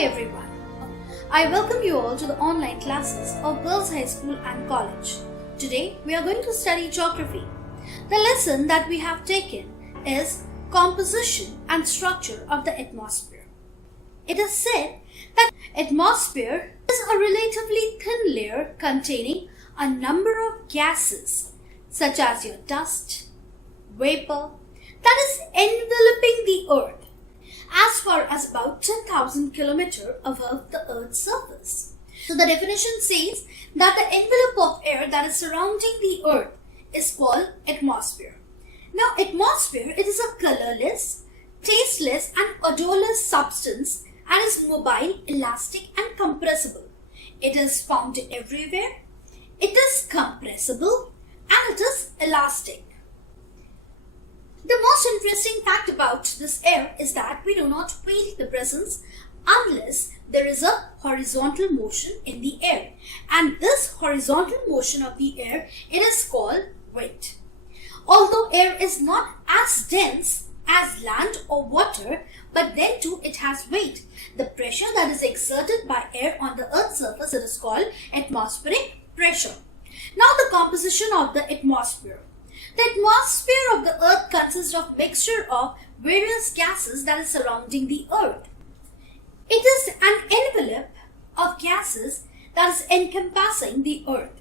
everyone. I welcome you all to the online classes of Girls High School and College. Today we are going to study geography. The lesson that we have taken is composition and structure of the atmosphere. It is said that atmosphere is a relatively thin layer containing a number of gases such as your dust, vapor that is enveloping the earth as far as about 10,000 kilometers above the Earth's surface. So the definition says that the envelope of air that is surrounding the Earth is called atmosphere. Now atmosphere, it is a colorless, tasteless and odorless substance and is mobile, elastic and compressible. It is found everywhere. It is compressible and it is elastic. The most interesting fact about this air is that we do not feel the presence unless there is a horizontal motion in the air. And this horizontal motion of the air, it is called weight. Although air is not as dense as land or water, but then too it has weight. The pressure that is exerted by air on the Earth's surface, it is called atmospheric pressure. Now the composition of the atmosphere. The atmosphere of the Earth consists of mixture of various gases that is surrounding the Earth. It is an envelope of gases that is encompassing the Earth,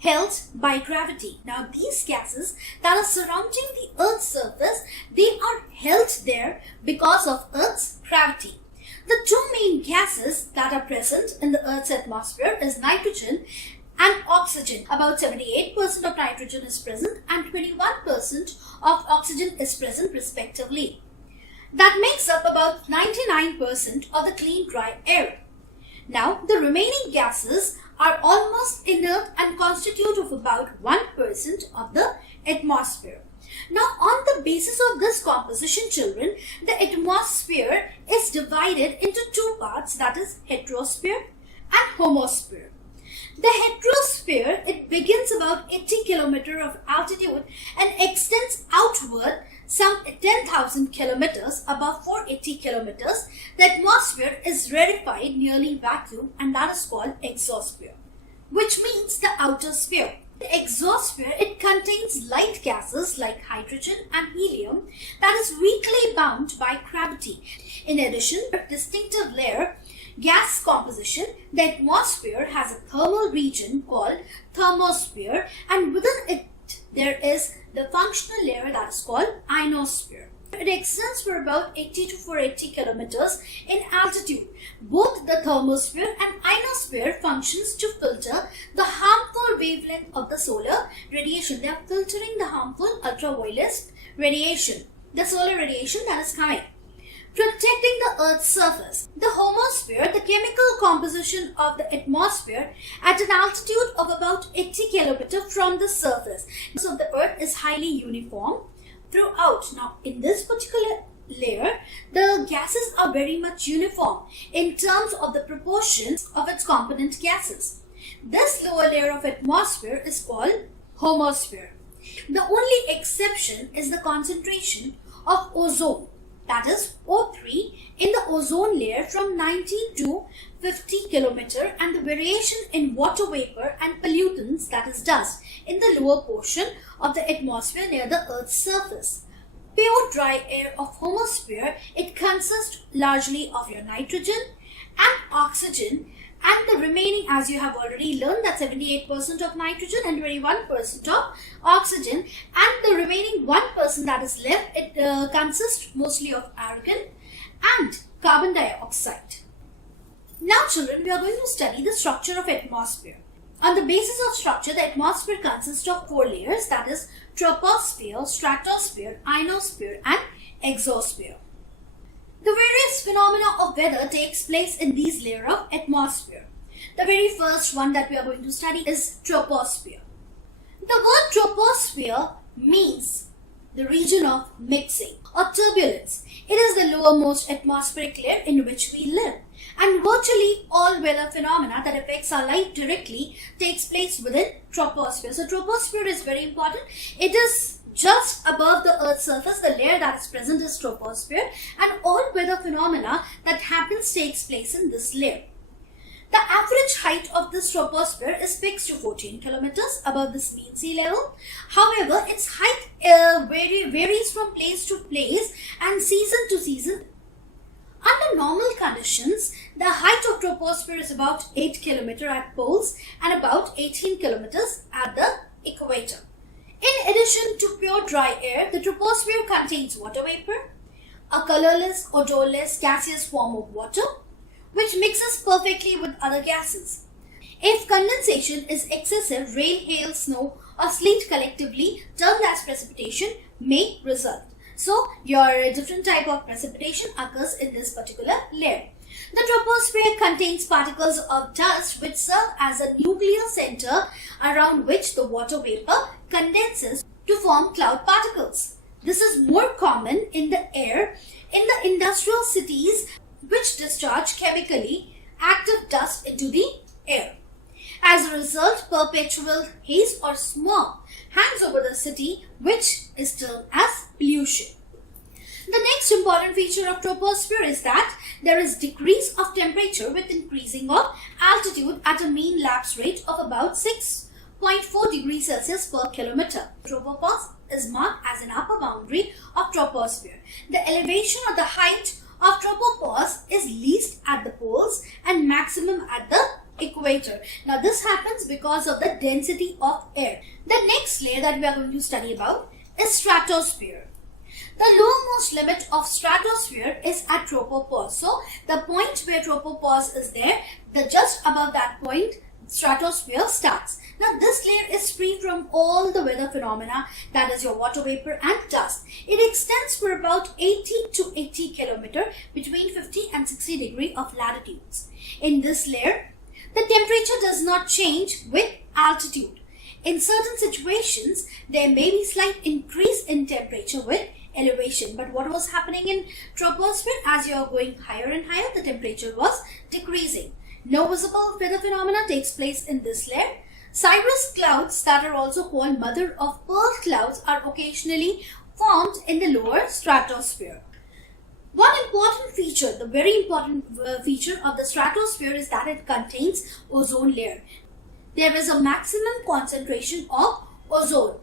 held by gravity. Now these gases that are surrounding the Earth's surface, they are held there because of Earth's gravity. The two main gases that are present in the Earth's atmosphere is nitrogen and oxygen. About 78% of nitrogen is present and 21% of oxygen is present respectively. That makes up about 99% of the clean dry air. Now the remaining gases are almost inert and constitute of about 1% of the atmosphere. Now on the basis of this composition, children, the atmosphere is divided into two parts, that is heterosphere and homosphere. The heterosphere, it begins about 80 km of altitude and extends outward some 10,000 kilometers above 480 kilometers. The atmosphere is rarefied, nearly vacuum, and that is called exosphere, which means the outer sphere. The exosphere, it contains light gases like hydrogen and helium that is weakly bound by gravity. In addition, a distinctive layer gas composition, the atmosphere has a thermal region called thermosphere, and within it there is the functional layer that is called ionosphere. It extends for about 80 to 480 kilometers in altitude. Both the thermosphere and ionosphere functions to filter the harmful wavelength of the solar radiation. They are filtering the harmful ultraviolet radiation, the solar radiation that is coming, protecting the Earth's surface. The homosphere, the chemical composition of the atmosphere at an altitude of about 80 km from the surface. So the Earth is highly uniform throughout. Now in this particular layer, the gases are very much uniform in terms of the proportions of its component gases. This lower layer of atmosphere is called homosphere. The only exception is the concentration of ozone, that is O3, in the ozone layer from 90 to 50 km, and the variation in water vapor and pollutants, that is dust, in the lower portion of the atmosphere near the Earth's surface. Pure dry air of homosphere, it consists largely of your nitrogen and oxygen, and the remaining, as you have already learned, that 78% of nitrogen and 21% of oxygen, and the remaining 1% that is left, it consists mostly of argon and carbon dioxide. Now children, we are going to study the structure of atmosphere. On the basis of structure, the atmosphere consists of four layers, that is troposphere, stratosphere, ionosphere and exosphere. The various phenomena of weather takes place in these layers of atmosphere. The very first one that we are going to study is troposphere. The word troposphere means the region of mixing or turbulence. It is the lowermost atmospheric layer in which we live, and virtually all weather phenomena that affects our life directly takes place within troposphere. So troposphere is very important. It is Just above the Earth's surface, the layer that is present is troposphere, and all weather phenomena that happens takes place in this layer. The average height of this troposphere is fixed to 14 kilometers above the mean sea level. However, its height varies from place to place and season to season. Under normal conditions, the height of troposphere is about 8 km at poles and about 18 km at the equator. In addition to pure dry air, the troposphere contains water vapor, a colorless, odorless, gaseous form of water, which mixes perfectly with other gases. If condensation is excessive, rain, hail, snow, or sleet collectively termed as precipitation may result. So, your different type of precipitation occurs in this particular layer. The troposphere contains particles of dust which serve as a nuclear center around which the water vapor condenses to form cloud particles. This is more common in the air in the industrial cities which discharge chemically active dust into the air. As a result, perpetual haze or smog hangs over the city, which is termed as pollution. The next important feature of troposphere is that there is decrease of temperature with increasing of altitude at a mean lapse rate of about 6.4 degrees Celsius per kilometer. Tropopause is marked as an upper boundary of troposphere. The elevation or the height of tropopause is least at the poles and maximum at the equator. Now this happens because of the density of air. The next layer that we are going to study about is stratosphere. The lowermost limit of stratosphere is at tropopause. So the point where tropopause is there, just above that point, stratosphere starts. Now this layer is free from all the weather phenomena, that is your water vapor and dust. It extends for about 80 to 80 km between 50 and 60 degrees of latitudes. In this layer, the temperature does not change with altitude. In certain situations, there may be slight increase in temperature with elevation. But what was happening in troposphere? As you are going higher and higher, the temperature was decreasing. No visible weather phenomena takes place in this layer. Cirrus clouds, that are also called mother of pearl clouds, are occasionally formed in the lower stratosphere. One important feature, the very important feature of the stratosphere is that it contains ozone layer. There is a maximum concentration of ozone,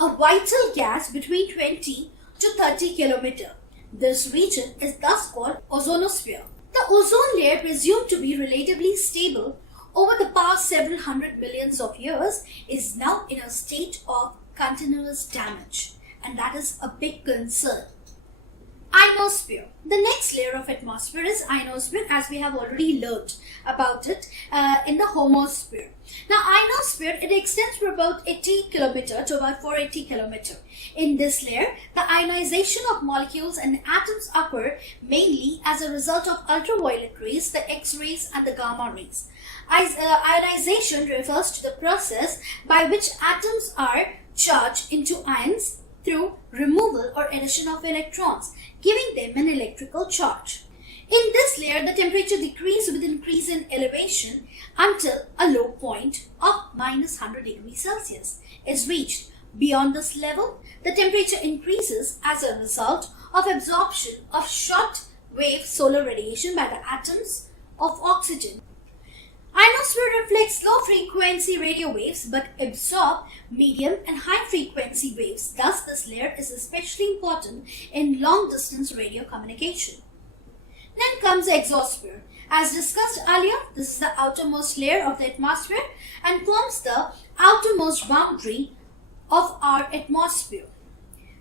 a vital gas between 20 to 30 km. This region is thus called ozonosphere. The ozone layer, presumed to be relatively stable over the past several hundred millions of years, is now in a state of continuous damage, and that is a big concern. Ionosphere. The next layer of atmosphere is ionosphere, as we have already learned about it in the homosphere. Now ionosphere, it extends for about 80 km to about 480 km. In this layer, the ionization of molecules and atoms occur mainly as a result of ultraviolet rays, the X-rays and the gamma rays. Ionization refers to the process by which atoms are charged into ions through removal or addition of electrons, giving them an electrical charge. In this layer, the temperature decreases with increase in elevation until a low point of minus 100 degrees Celsius is reached. Beyond this level, the temperature increases as a result of absorption of short-wave solar radiation by the atoms of oxygen. Ionosphere reflects low-frequency radio waves but absorb medium and high-frequency waves. Thus, this layer is especially important in long-distance radio communication. Then comes the exosphere. As discussed earlier, this is the outermost layer of the atmosphere and forms the outermost boundary of our atmosphere.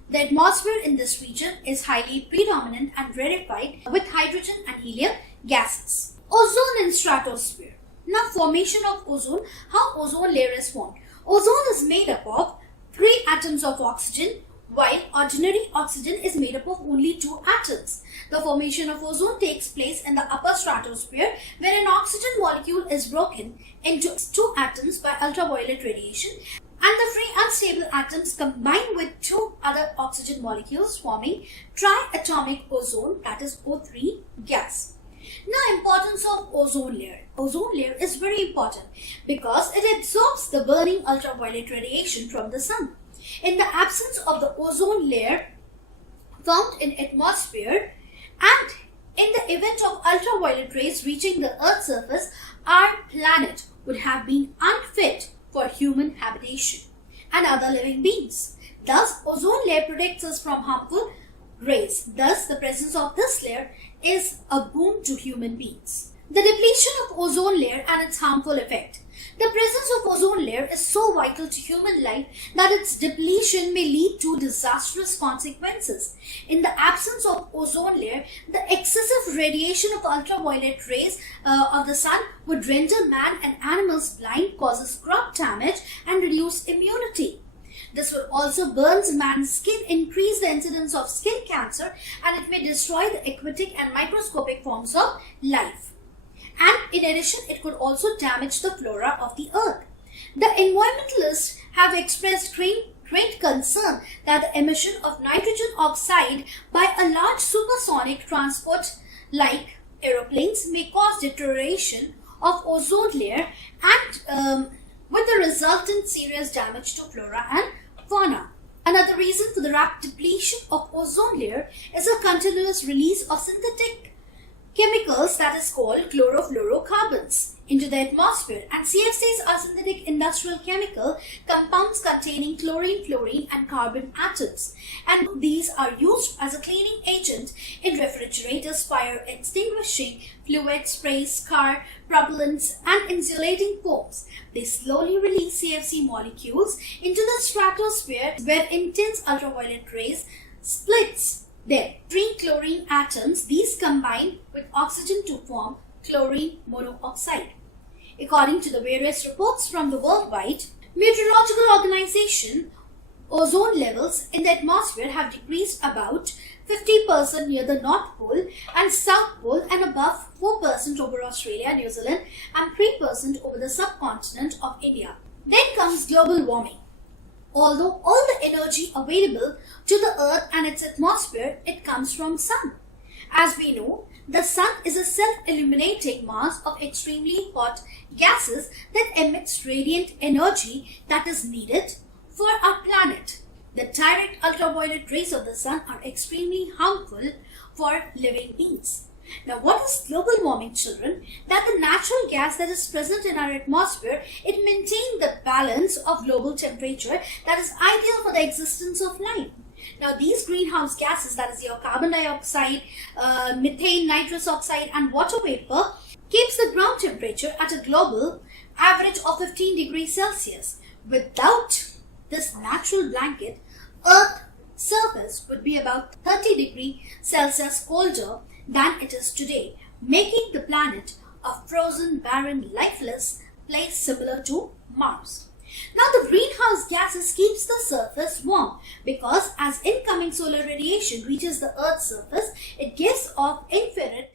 The atmosphere in this region is highly predominant and rarefied with hydrogen and helium gases. Ozone and stratosphere. Now, formation of ozone, how ozone layer is formed. Ozone is made up of 3 atoms of oxygen, while ordinary oxygen is made up of only 2 atoms. The formation of ozone takes place in the upper stratosphere, where an oxygen molecule is broken into 2 atoms by ultraviolet radiation, and the free unstable atoms combine with 2 other oxygen molecules, forming triatomic ozone, that is O3 gas. Now, importance of ozone layer. Ozone layer is very important because it absorbs the burning ultraviolet radiation from the sun. in the absence of the ozone layer found in atmosphere and in the event of ultraviolet rays reaching the Earth's surface, our planet would have been unfit for human habitation and other living beings. Thus, ozone layer protects us from harmful rays. Thus, the presence of this layer is a boon to human beings. The depletion of ozone layer and its harmful effect. The presence of ozone layer is so vital to human life that its depletion may lead to disastrous consequences. In the absence of ozone layer, the excessive radiation of ultraviolet rays of the sun would render man and animals blind, causes crop damage and reduce immunity. This will also burn man's skin, increase the incidence of skin cancer, and it may destroy the aquatic and microscopic forms of life. And in addition, it could also damage the flora of the earth. The environmentalists have expressed great concern that the emission of nitrogen oxide by a large supersonic transport like aeroplanes may cause deterioration of ozone layer and with the resultant serious damage to flora and fauna. Another reason for the rapid depletion of ozone layer is a continuous release of synthetic chemicals that is called chlorofluorocarbons into the atmosphere, and CFCs are synthetic industrial chemical compounds containing chlorine, fluorine and carbon atoms, and these are used as a cleaning agent in refrigerators, fire extinguishing fluids, sprays, car propellants and insulating foams. They slowly release CFC molecules into the stratosphere where intense ultraviolet rays splits their three chlorine atoms. These combine with oxygen to form chlorine monoxide. According to the various reports from the Worldwide Meteorological Organization, ozone levels in the atmosphere have decreased about 50% near the North Pole and South Pole and above 4% over Australia, New Zealand and 3% over the subcontinent of India. Then comes global warming. Although all the energy available to the Earth and its atmosphere, it comes from sun. As we know, the sun is a self-illuminating mass of extremely hot gases that emits radiant energy that is needed for our planet. The direct ultraviolet rays of the sun are extremely harmful for living beings. Now, what is global warming, children? That the natural gas that is present in our atmosphere, it maintains the balance of global temperature that is ideal for the existence of life. Now, these greenhouse gases, that is your carbon dioxide, methane, nitrous oxide and water vapor, keeps the ground temperature at a global average of 15 degrees Celsius. Without this natural blanket, Earth's surface would be about 30 degrees Celsius colder than it is today, making the planet a frozen, barren, lifeless place similar to Mars. Now, the greenhouse gases keeps the surface warm because as incoming solar radiation reaches the Earth's surface, it gives off infrared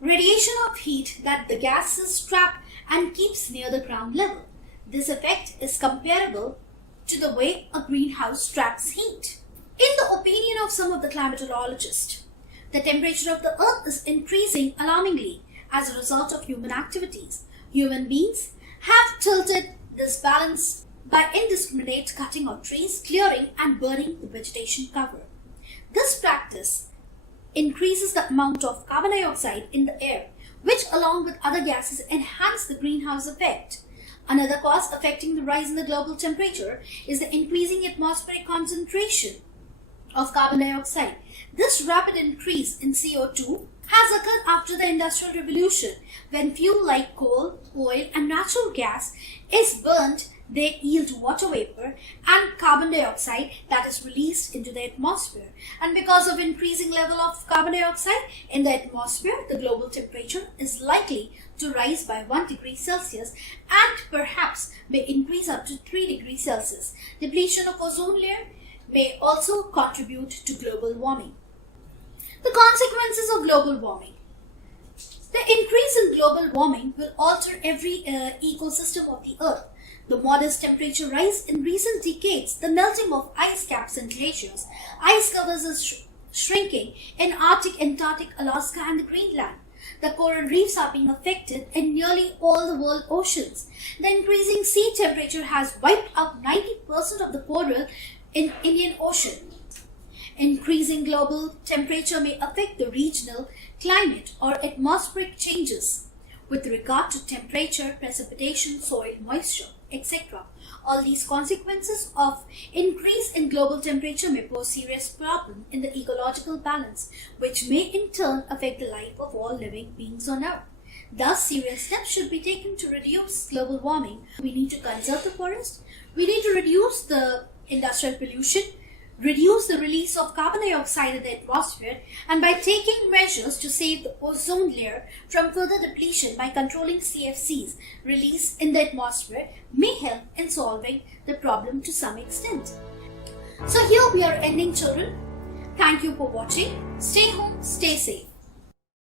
radiation of heat that the gases trap and keeps near the ground level. This effect is comparable to the way a greenhouse traps heat. In the opinion of some of the climatologists, the temperature of the Earth is increasing alarmingly as a result of human activities. Human beings have tilted this balance by indiscriminate cutting of trees, clearing and burning the vegetation cover. This practice increases the amount of carbon dioxide in the air, which along with other gases enhance the greenhouse effect. Another cause affecting the rise in the global temperature is the increasing atmospheric concentration of carbon dioxide. This rapid increase in CO2 has occurred after the Industrial Revolution, when fuel like coal, oil and natural gas is burnt. They yield water vapor and carbon dioxide that is released into the atmosphere. And because of increasing level of carbon dioxide in the atmosphere, the global temperature is likely to rise by 1 degree Celsius and perhaps may increase up to 3 degrees Celsius. Depletion of ozone layer may also contribute to global warming. The consequences of global warming. The increase in global warming will alter every ecosystem of the Earth. The modest temperature rise in recent decades, the melting of ice caps and glaciers, ice covers is shrinking in Arctic, Antarctic, Alaska and Greenland. The coral reefs are being affected in nearly all the world oceans. The increasing sea temperature has wiped out 90% of the coral in Indian Ocean. Increasing global temperature may affect the regional climate or atmospheric changes with regard to temperature, precipitation, soil moisture, etc. All these consequences of increase in global temperature may pose serious problem in the ecological balance, which may in turn affect the life of all living beings on Earth. Thus, serious steps should be taken to reduce global warming. We need to conserve the forest, we need to reduce the industrial pollution, reduce the release of carbon dioxide in the atmosphere, and by taking measures to save the ozone layer from further depletion by controlling CFCs released in the atmosphere may help in solving the problem to some extent. So here we are ending, children. Thank you for watching. Stay home, stay safe.